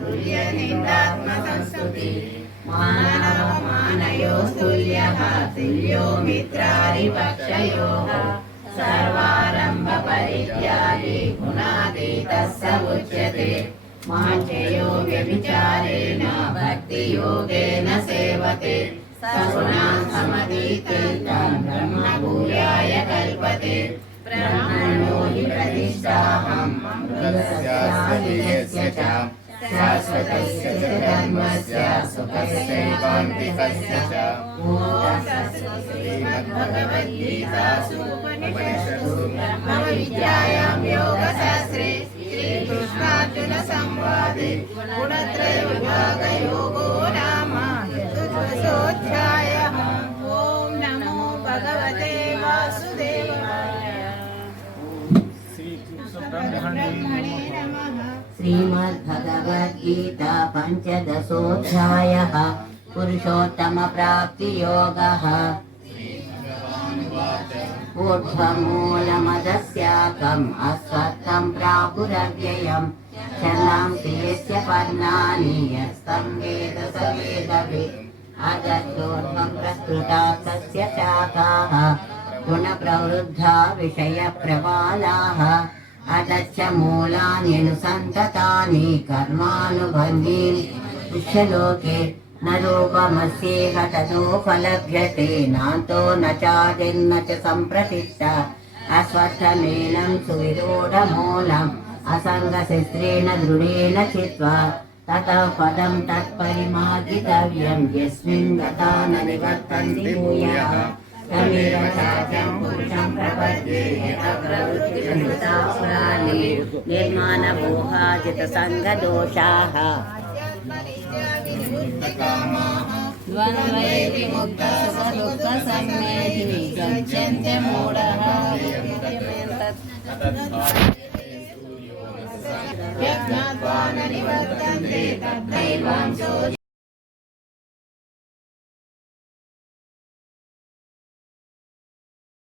तुल्यनिन्दात्मसंस्तुति मानवमानयोस्तुल्यः तुल्यो मित्रारिपक्षयोः सर्वारम्भपरित्यागी गुणातीतः स उच्यते माच्ययो व्यभिचारेण भक्तियोगेन सेवते सगुणान् समतीतेन ब्रह्मभूयाय कल्पते ब्रह्मणो हि प्रतिष्ठाहम् अमृतस्यास्य च शाश्वतस्य च धर्मस्य सुखस्यैकान्तिकस्य च श्रीमद्भगवद्गीतासु उपनिषत्सु ब्रह्मविद्यायां योगशास्त्रे श्रीकृष्णार्जुनसंवादे गुणत्रयविभागयोगो नाम चतुर्दशोऽध्यायः। ॐ नमो भगवते वासुदेवाय। श्रीमद्भगवद्गीता पंचदशोऽध्यायः पुरुषोत्तमप्राप्तियोगः। ऊर्ध्वमूलमदस्याकम् अस्वत्थं प्राहुरव्ययम् छन्दांसि यस्य पर्णानि यस्तं वेद स वेदवित् अजद्धूर्ध्वं प्रस्तुता तस्य शाखाः गुणप्रवृद्धा विषयप्रवालाः अदच्च मूलान्यनुसन्ततानि कर्मानुबन्धीन् विश्वलोके न रूपमस्येह ततोपलभ्यते नान्तो न चादिर्न च सम्प्रतिष्ठा अस्वत्थमेनं सुविरूढमूलम् असङ्गशस्त्रेण दृढेन चित्वा ततः पदं तत्परिमार्गितव्यं यस्मिन् गता न निवर्तन्ति भूयः तमेव चाद्यं पुरुषं प्रपद्ये यतः प्रवृत्तिर्हृता पुराणे निर्माणमोहाजितसङ्गदोषाः द्वन्द्वैर्विमुक्तसुखदुःखसंज्ञैः गच्छन्त्य मूढः यज्ञात्वा न निवर्तन्ते तद्दैवांसो